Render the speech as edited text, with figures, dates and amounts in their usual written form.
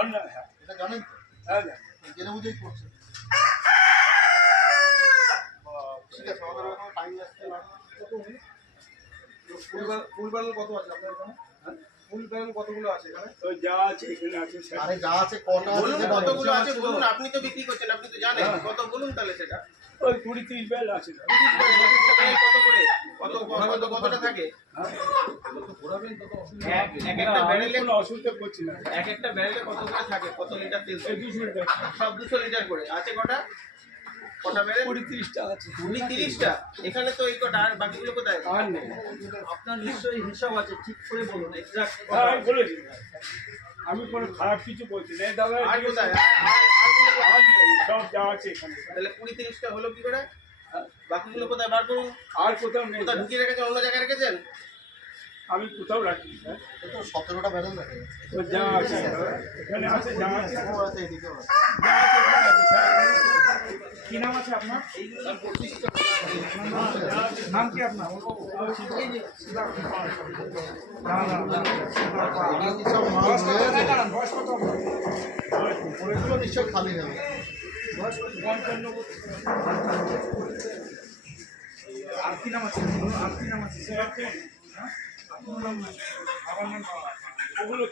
অন্যায়, হ্যাঁ এটা জানেন তো? হ্যাঁ জানি। জেনে বুঝেই করছে। ঠিক আছে, আমাদের ওখানে টাইম আসছে না। ফুল ব্যারেল কত আছে আপনার এখানে? ফুল ব্যারেল কতগুলো আছে এখানে? ওই যা আছে এখানে আছে সেটা। আরে যা আছে কটা আছে? বলুন সেটা কতগুলো বলুন। আছে বলুন, আপনি তো বিক্রি করছেন, আপনি তো জানেন কত বলুন তাহলে সেটা। ওই 20-30 বেল আছে। 30 ব্যারেল কত করে, কতটা থাকে? ঘোরাবেন তত অসুবিধা এক একটা ব্যারেলে কোনো অসুবিধা করছি না। এক একটা ব্যারেলে কত করে থাকে, কত লিটার তেল? এই 200 লিটার। সব 200 লিটার করে আছে। কটা ব্যারেল? 20-30টা আছে। 20-30টা। এখানে তো এই কটা, আর বাকিগুলো কোথায়? আর নেই। আপনার নিশ্চয়ই হিসাব আছে, ঠিক করে বলুন এক্সাক্ট। হ্যাঁ আমি বলেছি, আমি কোনো খারাপ কিছু বলছি না। এই দাদা আর কোথায়? আর নেই, সব যা আছে এখানে। তাহলে 20-30টা হলো কি করে? বাকিগুলো কোথায় বার করুন? আর কোথাও নেই, কোথায় ঢুকিয়ে রেখেছেন? অন্য জায়গায় রেখেছেন? আমি কোথাও রাখি না। তো 17টা ব্যারেল দেখা যাচ্ছে। তো যা আছে এখানে আছে, যা আছে এদিকেও আছে, এদিকেও আছে। যা আছে এখানে আছে, কি নাম আছে আপনার? নাম কি আপনার? এগুলো কি সব মাল রয়েছে? বয়স কত আপনার? ওইগুলো নিশ্চয় খালি হবে। 55 আর কি নাম আছে? আর কি নাম আছে? আমার নাম ওগুলো